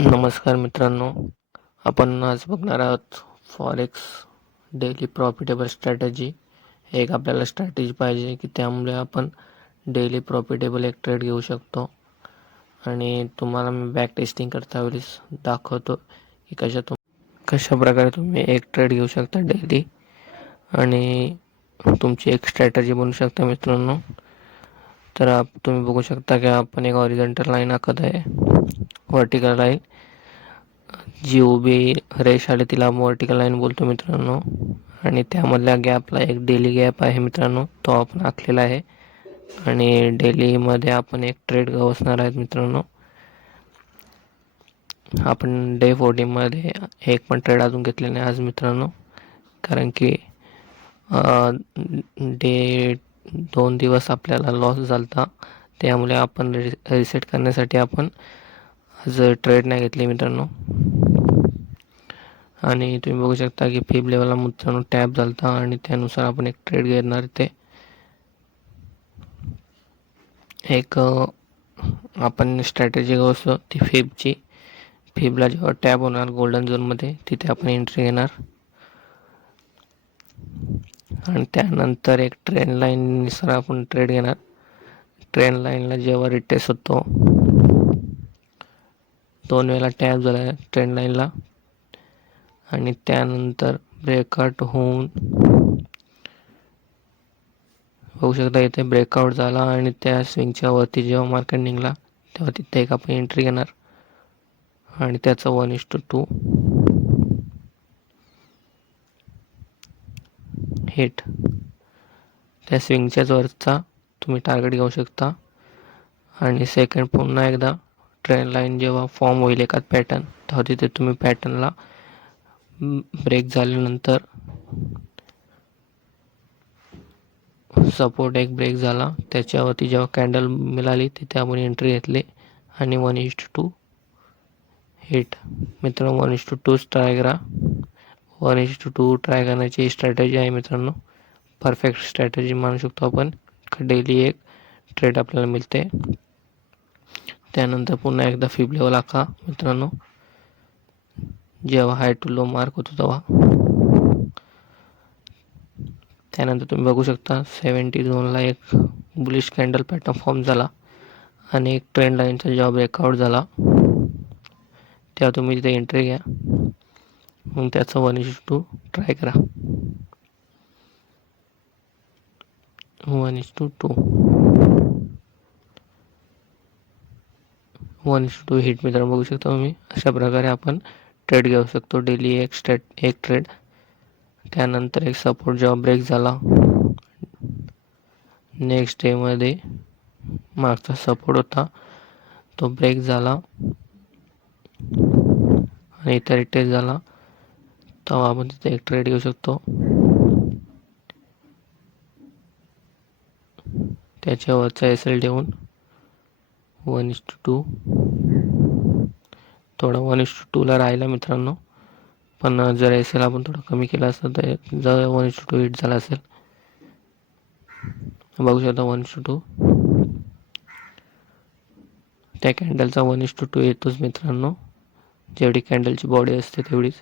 नमस्कार मित्रांनो, आपण आज बघणार आहोत फॉरेक्स डेली प्रॉफिटेबल स्ट्रॅटेजी. एक आपल्याला स्ट्रॅटेजी पाहिजे की त्यामुळे आपण डेली प्रॉफिटेबल एक ट्रेड घेऊ शकतो. आणि तुम्हाला मी बॅक टेस्टिंग करता वेळेस दाखवतो की कशा प्रकारे तुम्ही एक ट्रेड घेऊ शकता डेली आणि तुमची एक स्ट्रॅटेजी बनवू शकता मित्रांनो. तर तुम्ही बघू शकता की आपण एक हॉरिझॉन्टल लाईन आखत आहे, व्हर्टिकल लाईन जी उभी रेष आली तिला व्हर्टिकल लाईन बोलतो मित्रांनो. आणि त्यामधल्या गॅपला एक डेली गॅप आहे मित्रांनो, तो आपण आखलेला आहे. आणि डेलीमध्ये आपण एक ट्रेड बसणार आहेत मित्रांनो. आपण डे 14 मध्ये एक पण ट्रेड अजून घेतले नाही आज मित्रांनो, कारण की डे 2 दिवस आपल्याला लॉस झाला. त्यामुळे आपण रिसेट करण्यासाठी आपण आज ट्रेड नाही घेतली मित्रांनो. आणि तुम्ही बघू शकता की फिब लेवलला मित्रांनो टॅप झालता आणि त्यानुसार आपण एक ट्रेड घेणार. ते एक आपण स्ट्रॅटेजी असतो ती फिबची. फिबला जेव्हा टॅप होणार गोल्डन झोनमध्ये तिथे आपण एंट्री घेणार. आणि त्यानंतर एक ट्रेंड लाईननुसार आपण ट्रेड घेणार. ट्रेंड लाईनला जेव्हा रिटेस होतो, 2 वेळेला टॅप झाला ट्रेंड लाईनला आणि त्यानंतर ब्रेकआउट होऊन बघू शकता इथे ब्रेकआउट झाला आणि त्या स्विंगच्या वरती जेव्हा मार्केट निघाला तेव्हा तिथे एक आपण एंट्री घेणार आणि त्याचं 1:2 हिट त्या स्विंगच्याच वरचा तुम्ही टार्गेट घेऊ शकता. आणि सेकंड पुन्हा एकदा ट्रेंड लाईन जेव्हा फॉर्म होईल एकाच पॅटर्न, तेव्हा तिथे तुम्ही पॅटर्नला ब्रेक झाल्यानंतर सपोर्ट एक ब्रेक झाला त्याच्यावरती जेव्हा कॅन्डल मिळाली तिथे आपण एंट्री घेतली आणि 1:2 हिट. मित्रांनो 1:2 ट्राय करा. 1:2 ट्राय करण्याची स्ट्रॅटेजी आहे मित्रांनो, परफेक्ट स्ट्रॅटेजी मानू शकतो आपण. डेली एक ट्रेड आपल्याला मिळते. त्यानंतर पुन्हा एकदा फिब लेवल आखा मित्रांनो, जेव्हा हाय टू लो मार्क होतो तेव्हा. त्यानंतर तुम्ही बघू शकता 70 झोनला एक बुलिश कॅन्डल पॅटर्न फॉर्म झाला आणि एक ट्रेंड लाईनचा जेव्हा ब्रेकआउट झाला तेव्हा तुम्ही तिथे एंट्री घ्या. मग त्याचं 1:2 ट्राय करा. 1:2 1:2 हिट मित्रांनो बघू शकता तुम्ही. अशा प्रकारे आपण ट्रेड घेऊ शकतो डेली एक ट्रेड. त्यानंतर एक सपोर्ट जेव्हा ब्रेक झाला, नेक्स्ट डेमध्ये मागचा सपोर्ट होता तो ब्रेक झाला आणि इतर रिटेस्ट झाला, तेव्हा आपण तिथे एक ट्रेड घेऊ शकतो. त्याच्यावरचा SL देऊन 1:2 थोडा 1:2 ला राहिला मित्रांनो. पण जर SL आपण थोडा कमी केला असता तर जर 1:2 हिट झाला असेल. बघू शकता 1:2 त्या कॅन्डलचा 1:2 येतोच मित्रांनो. जेवढी कॅन्डलची बॉडी असते तेवढीच.